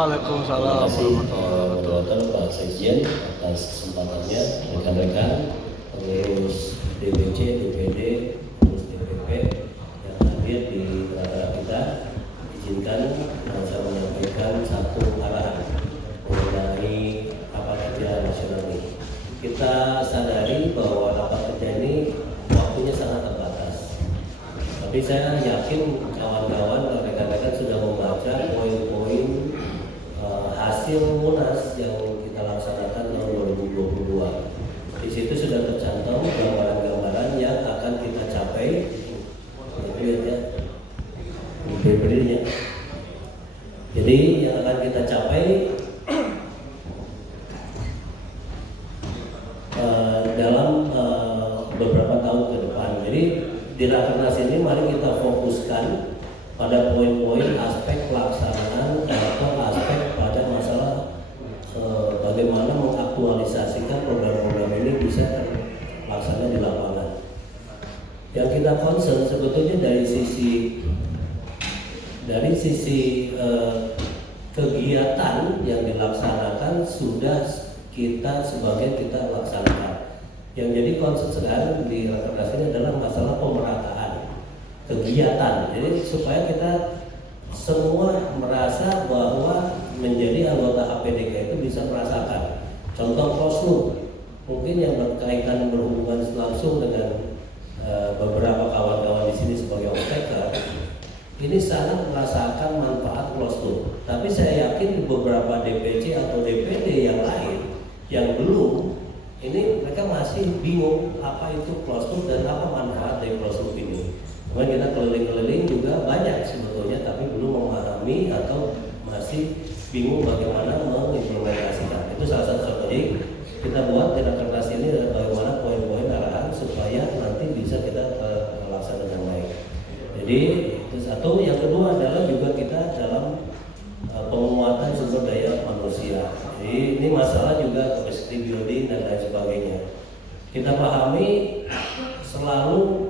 Terima Waalaikumsalam kasih warahmatullahi wabarakatuh. moderator Pak Sekjen atas kesempatannya, rekan-rekan pengurus DPC, DPD, pengurus DPP yang hadir di tengah kita. Izinkan saya menyampaikan satu arahan mengenai rapat kerja nasional ini. Kita sadari bahwa rapat kerja ini waktunya sangat terbatas. Tapi saya yakin kawan-kawan, rekan-rekan sudah membaca poin-poin hasil Munas yang kita laksanakan tahun 2022. Di situ sudah tercantum gambaran-gambaran yang akan kita capai. Jadi yang akan kita capai dalam beberapa tahun ke depan. Jadi di Rakernas ini mari kita fokuskan pada poin-poin aspek pelaksanaan atau aspek pada masalah bagaimana mengaktualisasikan program-program ini bisa terlaksana di lapangan. Yang kita concern sebetulnya dari sisi kegiatan yang dilaksanakan sudah kita laksanakan. Yang jadi concern sekarang di Rakernas ini adalah masalah pemerataan kegiatan. Jadi supaya kita semua merasa bahwa menjadi anggota HPDK itu bisa merasakan. Contoh Prosnum, mungkin yang berkaitan berhubungan langsung dengan beberapa kawan-kawan di sini sebagai off-taker, ini sangat merasakan manfaat Prosnum. Tapi saya yakin di beberapa DPC atau DPD yang lain yang belum, ini mereka masih bingung apa itu Prosnum dan apa manfaat dari Prosnum ini. Kemudian kita keliling-keliling juga banyak sebetulnya, tapi belum memahami atau masih bingung bagaimana mengimplementasikan. Itu salah satu strategi kita buat di Rakernas ini, bagaimana poin-poin arahan supaya nanti bisa kita laksanakan dengan baik. Jadi itu satu. Yang kedua adalah juga kita dalam penguatan sumber daya manusia. Jadi ini masalah juga capacity building dan lain sebagainya. Kita pahami selalu.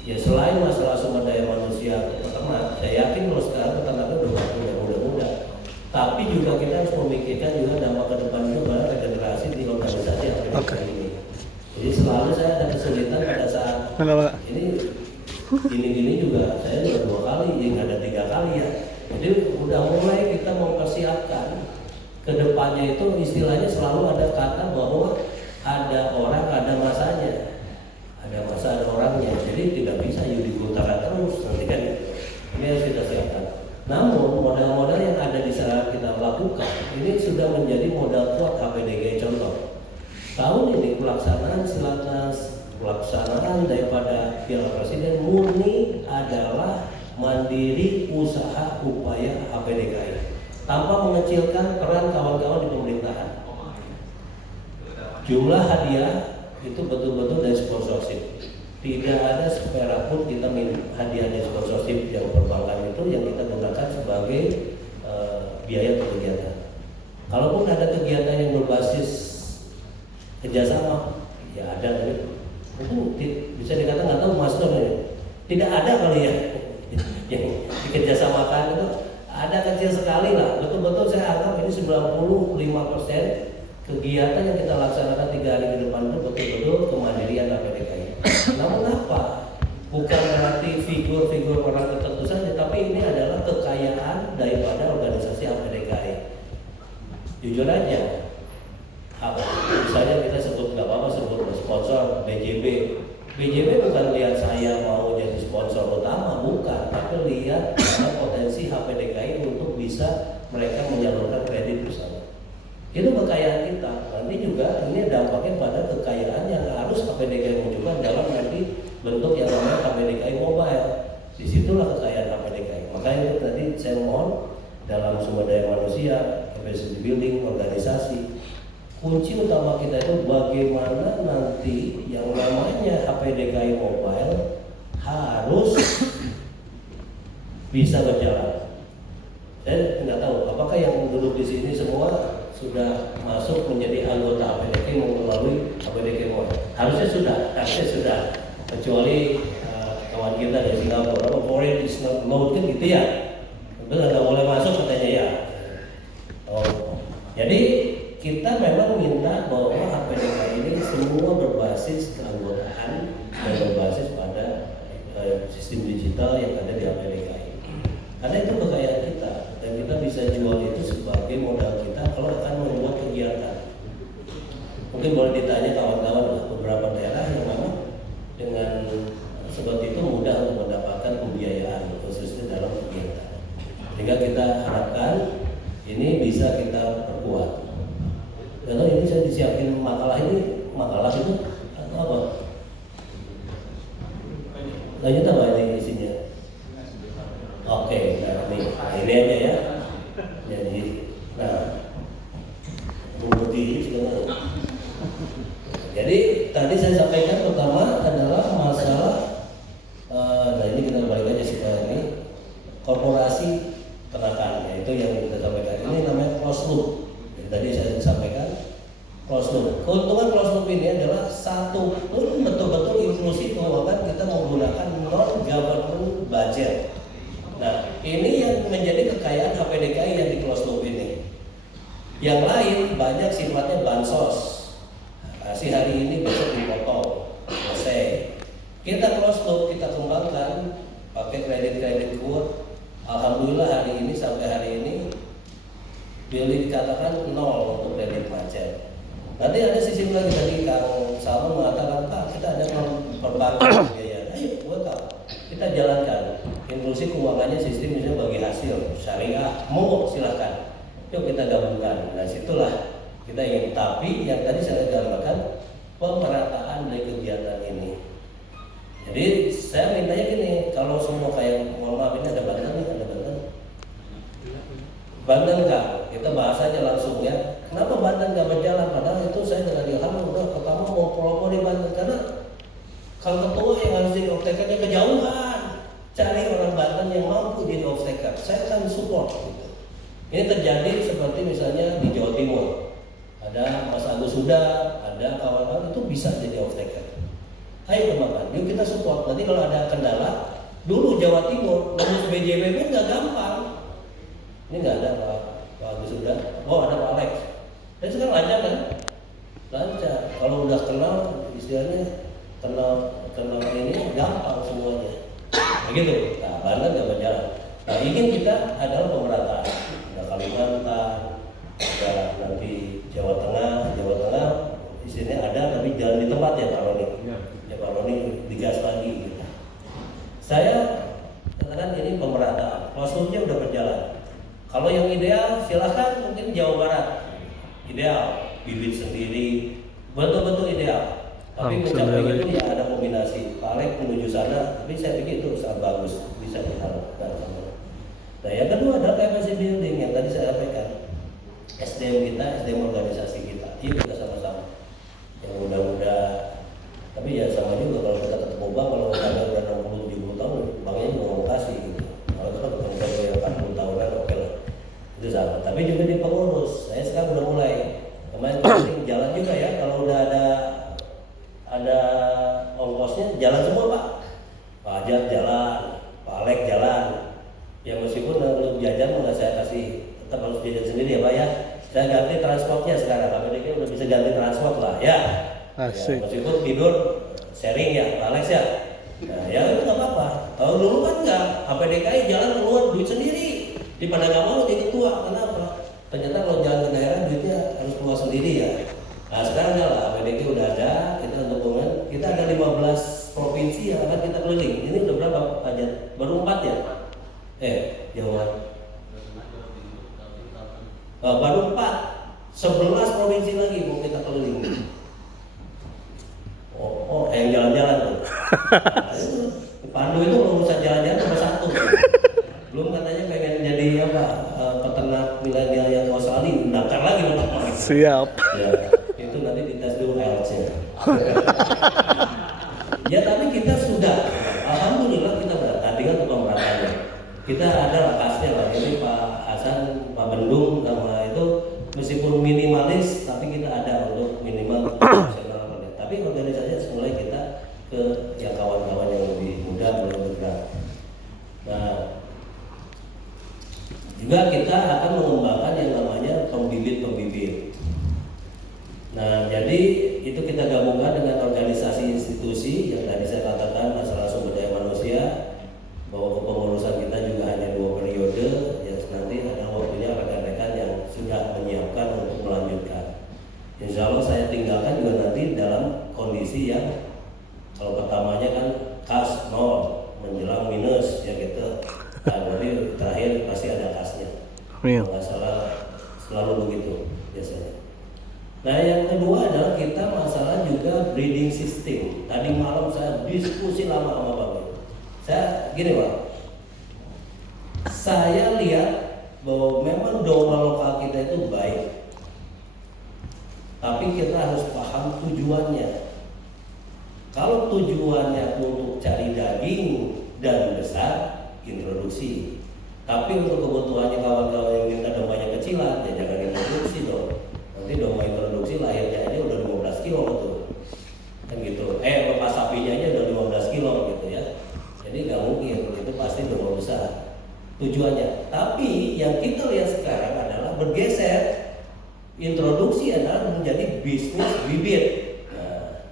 Ya selain masalah sumber daya manusia peternak, saya yakin kalau sekarang peternaknya udah muda-muda. Tapi juga kita harus memikirkan juga dampak ke depan itu pada regenerasi di organisasi ini. Jadi selalu saya ada kesulitan pada saat ini gini-gini juga saya udah 2 kali, nggak ada 3 kali ya. Jadi udah mulai kita mempersiapkan ke depannya itu istilahnya selalu ada kata bahwa ada orang, ada masanya. Ada masa, ada orangnya, jadi tidak bisa Yudi Guntara terus nanti kan. Ini harus kita siapkan. Namun modal-modal yang ada di sana kita lakukan ini sudah menjadi modal kuat HPDK. Contoh tahun ini pelaksanaan daripada Piala Presiden murni adalah mandiri usaha upaya HPDKI tanpa mengecilkan peran kawan-kawan di pemerintahan. Jumlah hadiah itu betul-betul dari sponsorship. Tidak ada seperak pun kita hadiah dari sponsorship yang perbankan itu yang kita gunakan sebagai biaya kegiatan. Kalaupun ada kegiatan yang berbasis kerjasama, ya ada. Mungkin bisa dikatakan nggak tahu Mas Don ini. Tidak ada kali ya yang dikerjasamakan itu ada kecil sekali lah. Betul-betul saya anggap ini 95% kegiatan yang kita laksanakan 3 hari ke depan itu betul-betul kemandirian HPDKI. Namun apa? Bukan berarti figur-figur orang tertentu saja, tapi ini adalah kekayaan daripada organisasi HPDKI. Jujur aja, misalnya kita sebut nggak apa-apa sebut sponsor BJB. BJB bukan lihat saya mau jadi sponsor utama, bukan, tapi lihat ada potensi HPDKI untuk bisa mereka menyalurkan kredit bersama. Itu kekayaan kita. Nanti juga ini dampaknya pada kekayaan yang harus HPDKI munculkan dalam nanti bentuk yang namanya HPDKI Mobile. Disitulah kekayaan HPDKI. Makanya itu tadi saya mohon dalam sumber daya manusia, capacity building, organisasi. Kunci utama kita itu bagaimana nanti yang namanya HPDKI Mobile harus bisa berjalan. Saya tidak tahu apakah yang duduk di sini semua sudah masuk menjadi anggota HPDK melalui HPDK Mobile. Harusnya sudah, kecuali kawan kita dari Singapura, foreign is not allowed kan gitu ya. Betul nggak boleh masuk katanya ya. Oh, jadi kita memang minta bahwa HPDK ini semua berbasis keanggotaan dan berbasis pada sistem digital yang ada di HPDK ini. Karena itu kekayaan kita dan kita bisa jual itu sebagai modal kita kalau akan membuat kegiatan. Mungkin boleh ditanya kawan-kawan lah, beberapa daerah yang memang dengan seperti itu mudah untuk mendapatkan pembiayaan khususnya dalam kegiatan. Sehingga kita harapkan ini bisa kita perkuat. Karena ini saya disiapin makalah itu atau apa? Lanjut apa ini isinya? Oke, nah ini aja ya. Jadi, nah, jadi tadi saya sampaikan pertama adalah masalah, nah ini kita balik aja supaya ini korporasi ternakan, yaitu yang kita sampaikan ini namanya closed loop. Jadi, tadi saya sampaikan closed loop. Keuntungan closed loop ini adalah satu pun betul-betul inklusi keuangan kita menggunakan non-government budget. Nah, ini yang menjadi kekayaan HPDKI yang di closed loop ini. Yang lain banyak sifatnya bansos. Si hari ini besok dipotong, selesai. Kita closed loop, kita kembangkan pakai kredit kuat. Alhamdulillah hari ini sampai hari ini boleh dikatakan nol untuk kredit macet. Nanti ada sisi lagi tadi Kang Salman mengatakan Pak kita ada perbankan biaya. Ayo buat kita jalankan inklusi keuangannya sistem misalnya bagi hasil syariah, mau silakan. Yuk kita gabungkan. Nah situlah kita ingin. Tapi yang tadi saya gambarkan pemerataan dari kegiatan ini. Jadi saya mintanya gini, kalau semua kayak mohon maaf ini ada Banten nih, ada Banten. Banten Kak, kita bahas aja langsung ya. Kenapa Banten nggak berjalan? Padahal itu saya dengan Ilham udah pertama mau promo di Banten karena kalau ketua yang harus jadi off-taker kejauhan. Cari orang Banten yang mampu jadi off-taker. Saya akan support gitu. Ini terjadi seperti misalnya di Jawa Timur. Ada Mas Agus Huda, ada kawan-kawan itu bisa jadi off-taker. Ayo kembangkan, yuk kita support. Nanti kalau ada kendala, dulu Jawa Timur, ngurus BJB pun nggak gampang. Ini nggak ada Pak Agus Huda. Oh ada Pak Alex. Dan sekarang lancar kan? Lancar. Kalau udah kenal, istilahnya kenal ini gampang semuanya. Begitu. Nah, Banten nggak berjalan. Nah, ingin kita adalah pemerataan. Ada Kalimantan, ada nanti Jawa Tengah istilahnya ada tapi jalan di tempat ya kalau ini. Ya kalau ini digas lagi. Gitu. Saya katakan ini pemerataan. Prosesnya udah berjalan. Kalau yang ideal silahkan mungkin Jawa Barat. Ideal, bibit sendiri, betul-betul ideal. Tapi mencapai itu ya ada kombinasi. Paling menuju sana, tapi saya pikir itu sangat bagus, bisa kita lakukan. Nah yang kedua adalah capacity building yang tadi saya sampaikan. SDM kita, SDM organisasi kita. Yuk kita sama-sama. Yang muda-muda, tapi ya sama juga kalau kita ketemu bank, kalau udah 60-70 tahun, banknya juga mau kasih gitu. Kalau kita ketemu yang 40 tahunan, oke lah. Itu sama. Tapi juga di pengurus, saya sekarang udah mulai. Kemarin penting jalan juga ya, kalau udah ada ongkosnya, jalan semua Pak. Pak Ajat jalan, Pak Alek jalan. Ya meskipun untuk jajan nggak saya kasih, tetap harus jajan sendiri ya Pak ya. Saya ganti transportnya sekarang, HPDK udah bisa ganti transport lah ya. Ya meskipun tidur sharing ya, Pak Alex ya. Nah ya itu nggak apa-apa. Kalau dulu kan nggak, HPDKI jalan keluar duit sendiri. Di pada nggak mau jadi ketua, kenapa? Ternyata kalau jalan ke daerah duitnya harus keluar sendiri ya. Nah sekarang ya lah, HPDK udah ada, kita dukungan. Kita ada 15 provinsi yang akan kita keliling. Ini udah berapa aja? Baru 4 ya? Jawa. Baru 4. 11 provinsi lagi mau kita keliling. Yang jalan-jalan tuh. Nah, itu Pandu itu mau usah jalan-jalan cuma 1. Belum katanya pengen jadi apa? Peternak milenial yang di Australia, daftar lagi mau apa? Siap. Ya, itu nanti dites dulu IELTS-nya. Ya tapi kita sudah, alhamdulillah kita tinggal untuk pemerataannya. Kita ada lakasnya lah. Ini Pak Hasan, Pak Bendung sama itu meskipun minimalis, tapi kita ada untuk minimal nasional. Tapi organisasinya mulai kita ke yang kawan-kawan yang lebih muda mulai bergerak. Nah, juga kita akan mengembangkan yang namanya bibit-pembibit. Nah, jadi itu kita gabungkan dengan organisasi institusi yang tadi saya katakan masalah sumber daya manusia, bahwa kepengurusan kita juga hanya 2 periode, ya nanti ada waktunya rekan-rekan yang sudah menyiapkan untuk melanjutkan. Insya Allah saya tinggalkan juga nanti dalam kondisi yang kalau pertamanya kan kas 0 menjelang minus ya gitu. Nah, nanti terakhir pasti ada kasnya. Kalau nggak salah selalu begitu biasanya. Nah, yang kedua adalah kita masalah juga breeding system. Tadi malam saya diskusi lama sama Pak. Saya gini Pak, saya lihat bahwa memang domba lokal kita itu baik, tapi kita harus paham tujuannya. Kalau tujuannya untuk cari daging dan besar, introduksi. Tapi untuk kebutuhannya kawan-kawan yang minta dombanya kecilan, ya jangan introduksi dong. Nanti domba introduksi lahirnya aja udah 15 kilo tuh, kan gitu. Lepas sapinya aja udah 15 kilo gitu ya. Jadi nggak mungkin, itu pasti domba besar tujuannya. Tapi yang kita lihat sekarang adalah bergeser, introduksi adalah menjadi bisnis bibit. Nah,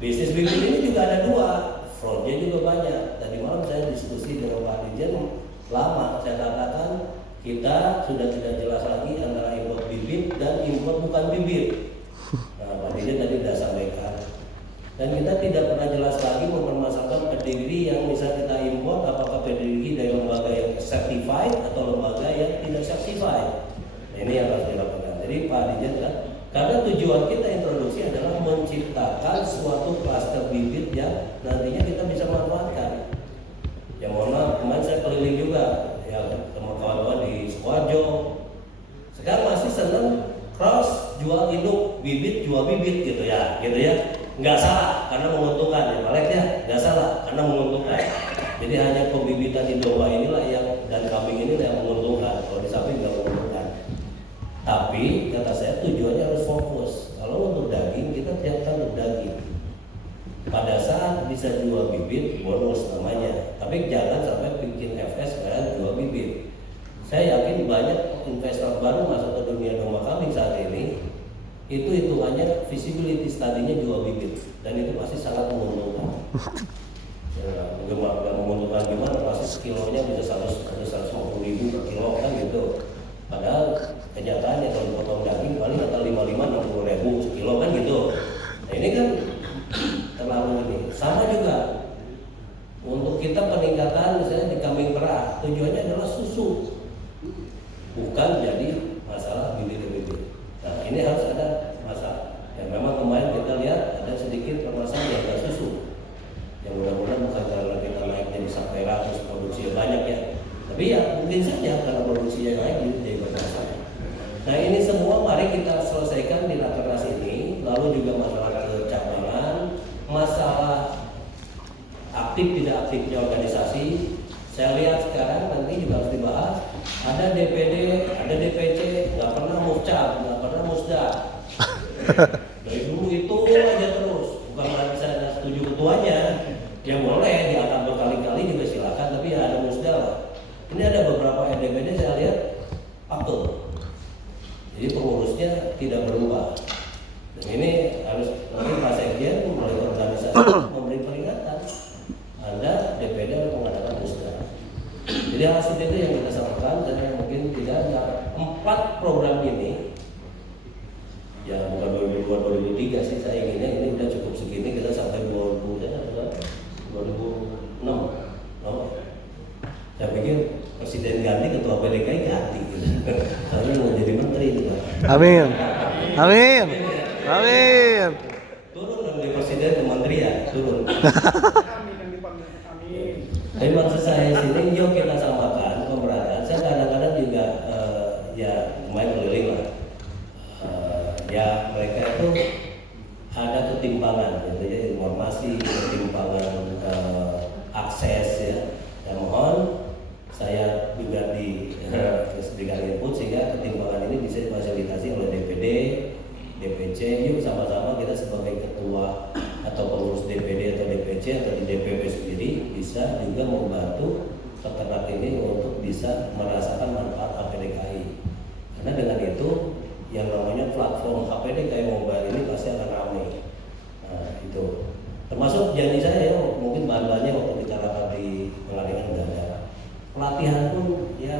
bisnis bibit ini juga ada 2, fraudnya juga banyak. Tadi malam saya diskusi dengan Pak Dirjen lama, saya katakan kita sudah tidak jelas lagi antara impor bibit dan impor bukan bibit. Nah, Pak Dirjen tadi sudah sampaikan. Dan kita tidak pernah jelas lagi mempermasalahkan pedigree yang bisa kita impor, apakah pedigree dari lembaga yang certified atau lembaga yang tidak certified. Nah, ini yang harus dilakukan. Jadi Pak Dirjen kan, karena tujuan kita introduksi adalah menciptakan suatu klaster bibit yang nantinya kita bisa manfaatkan. Yang mohon maaf, kemarin saya keliling juga ya sama kawan-kawan di Sukoharjo. Sekarang masih seneng cross jual induk, bibit jual bibit gitu ya. Nggak salah karena menguntungkan ya Pak Lek ya, nggak salah karena menguntungkan. Jadi hanya pembibitan di domba inilah yang dan kambing inilah yang menguntungkan. Kalau di sapi nggak menguntungkan. Tapi kata saya tujuannya harus fokus. Kalau untuk daging kita siapkan untuk daging. Pada saat bisa jual bibit, bonus namanya. Tapi jangan sampai bikin FS dan jual bibit. Saya yakin banyak investor baru masuk ke dunia domba kambing saat ini. Itu hitungannya visibility study-nya jual bibit. Dan itu pasti sangat menguntungkan. Ya, nggak menguntungkan gimana? Pasti kilonya bisa 150 ribu per kilo kan gitu. Padahal kenyataannya kalau dipotong daging paling antara 55-60 ribu sekilo kan gitu. Nah ini kan terlalu ini. Sama juga untuk kita peningkatan misalnya di kambing perah, tujuannya adalah susu, bukan jadi masalah bibit-bibit. Nah ini harus ada masalah. Dan memang kemarin kita lihat ada sedikit permasalahan di harga susu. Yang mudah-mudahan bukan karena kita naiknya di Sapera terus produksinya banyak ya. Tapi ya mungkin saja karena produksinya naik jadi bermasalah. Nah ini semua mari kita selesaikan di rakernas ini. Lalu juga masalah kecabangan, masalah aktif tidak aktifnya organisasi. Saya lihat sekarang nanti juga harus dibahas. Ada DPD, ada DPC, nggak pernah muscab, nggak pernah musda. Dari dulu itu aja terus. Bukan berarti saya setuju ketuanya. Ya boleh diangkat berkali-kali juga silakan, tapi ya ada musda lah. Ini ada beberapa DPD saya lihat pakem. Jadi pengurusnya tidak berubah. Dan ini harus nanti Pak Sekjen melalui organisasi memberi peringatan. Anda DPD harus mengadakan musda. Jadi hasil itu yang kita sampaikan dan yang mungkin tidak dapat 4 program ini. Ya bukan 2002-2003 sih, saya inginnya ini udah cukup segini, kita sampai 2006. Saya pikir Presiden ganti, ketua PDKI ganti gitu. Saya mau jadi menteri juga. Amin. Amin. Amin. Turun dari presiden ke menteri ya, turun. Tapi maksud saya sini, yuk kita samakan pemerataan. Saya kadang-kadang juga ya main keliling lah. Ya mereka itu ada ketimpangan, gitu ya, informasi, ketimpangan akses ya. Dan mohon saya juga diberikan input sehingga ketimpangan ini bisa difasilitasi oleh DPD, DPC. Yuk sama-sama kita sebagai ketua atau pengurus DPD atau DPC atau di DPP sendiri bisa juga membantu peternak ini untuk bisa merasakan manfaat APDKI. Karena dengan itu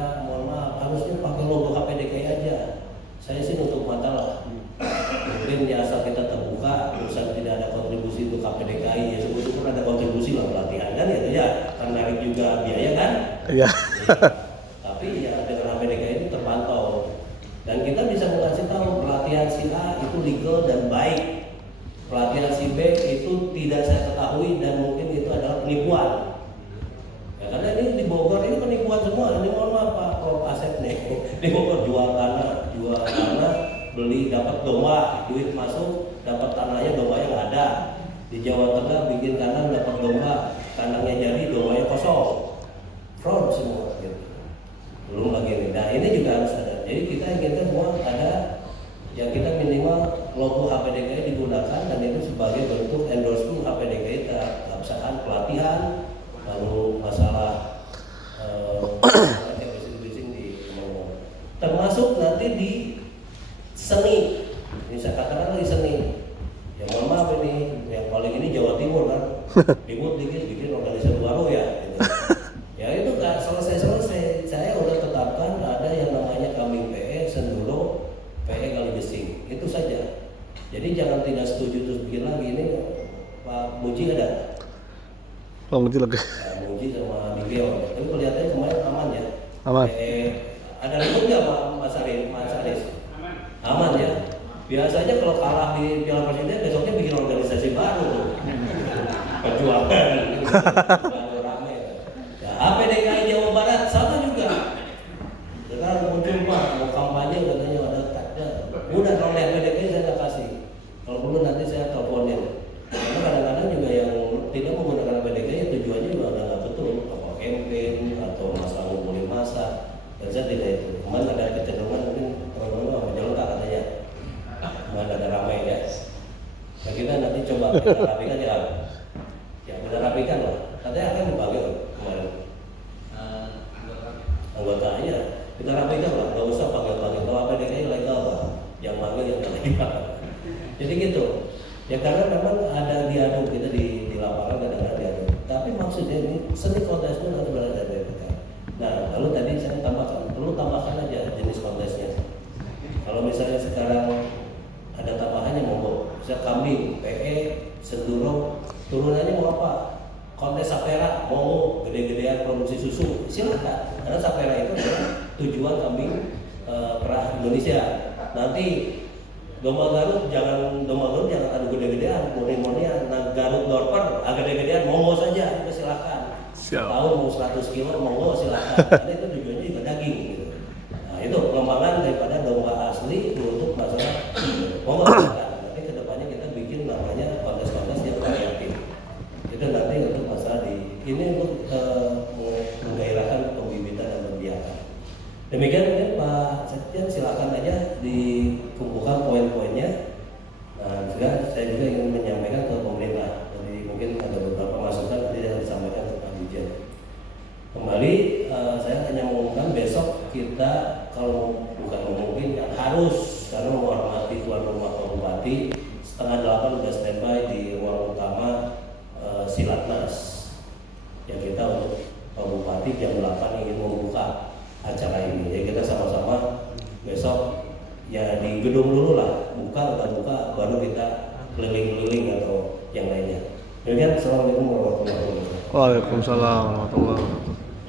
ya mohon maaf harusnya pakai logo HPDKI aja. Saya sih nutup mata lah. Mungkin ya asal kita terbuka, urusan tidak ada kontribusi untuk HPDKI, ya sebetulnya ada kontribusi lah pelatihan kan ya, kan narik juga biaya kan. Iya. Tapi ya dengan HPDKI itu terpantau dan kita bisa mengasih tahu pelatihan si A itu legal dan baik, pelatihan si B itu tidak saya ketahui dan mungkin itu adalah penipuan. Ya, karena ini di Bogor ini penipuan semua. Ini mohon maaf Pak Prof Asep nih, di Bogor jual tanah, beli dapat domba, duit masuk, dapat tanahnya dombanya nggak ada. Di Jawa Tengah bikin kandang dapat domba, kandangnya jadi dombanya kosong, fraud semua. Gitu. Belum lagi ini. Nah ini juga harus ada. Jadi kita inginkan semua ada, ya kita minimal logo HPDKI digunakan dan itu sebagai bentuk endorsement HPDKI terhadap keabsahan pelatihan, lalu masalah bising di termasuk nanti di seni. Ini saya katakan lagi seni. Ya mohon maaf ini, yang paling ini Jawa Timur kan, ribut dikit bikin organisasi baru ya. Gitu. Ya itu nggak selesai. Saya udah tetapkan ada yang namanya Kambing PE, Senduro, PE Kaligesing. Itu saja. Jadi jangan tidak setuju terus bikin lagi. Ini Pak Muji ada? Pak Muji lagi. Ya, Muji sama Divio. Tapi kelihatannya kemarin aman ya. Aman. Ada ribut nggak Pak Mas Aris? Aman ya. Biasanya kalau kalah di Piala Presiden besoknya bikin organisasi baru tuh. Perjuangan. Baru rame. Ya, HPDKI Jawa Barat sama juga. Sekarang muncul Pak mau kampanye katanya ada. Udah kalau HPDKI saya nggak kasih. Kalau perlu nanti saya teleponin. Karena kadang-kadang juga yang tidak menggunakan HPDKI tujuannya juga nggak betul. Apa campaign atau masa ngumpulin masa. Dan saya tidak itu. Kemarin ada kecenderungan mungkin teman-teman menjelengkak katanya. Kemarin ada ramai ya. Nah kita nanti coba kita rapikan ya. Ya kita rapikan lah. Katanya akan dipanggil kemarin. Anggotanya kita rapikan lah. Gak usah panggil-panggil. Kalau HPDKI legal lah. Yang panggil yang legal. Jadi gitu. Ya karena memang ada diadu kita di lapangan kadang-kadang diadu. Tapi maksudnya ini seni kontesnya harus berada dari BPK. Nah, lalu tadi saya tambahkan, perlu tambahkan aja jenis kontesnya. Kalau misalnya sekarang ada tambahannya mau bisa kambing, PE, Senduro, turunannya mau apa? Kontes Sapera, mau gede-gedean produksi susu, silakan. Karena Sapera itu adalah tujuan kambing perah Indonesia. Nanti domba Garut jangan adu gede-gedean, murni-murnian. Nah, Garut Dorper agak gede-gedean, monggo saja, itu silakan. Tahun mau 100 kilo, monggo silakan. Karena itu tujuannya juga daging gitu. Nah, itu pengembangan daripada domba asli untuk masalah monggo silakan. Nanti kedepannya kita bikin namanya kontes-kontes yang variatif. Itu nanti untuk masalah ini untuk menggairahkan pembibitan dan pembiakan. Demikian mungkin Pak Sekjen silakan aja dikumpulkan poin-poinnya. Nah, juga saya juga ingin menyampaikan ke pemerintah. Jadi mungkin ada beberapa masukan nanti yang disampaikan ke Pak Dirjen. Kembali saya hanya mengumumkan besok kita kalau bukan memungkinkan harus karena menghormati tuan rumah Pak Bupati 7:30 sudah standby di ruang utama Silatnas. Yang kita untuk Pak Bupati jam 8 ingin membuka acara ini. Jadi kita sama-sama besok ya di gedung dulu lah, buka baru kita keliling-keliling atau yang lainnya. Demikian, assalamualaikum warahmatullahi wabarakatuh. Waalaikumsalam warahmatullahi wabarakatuh.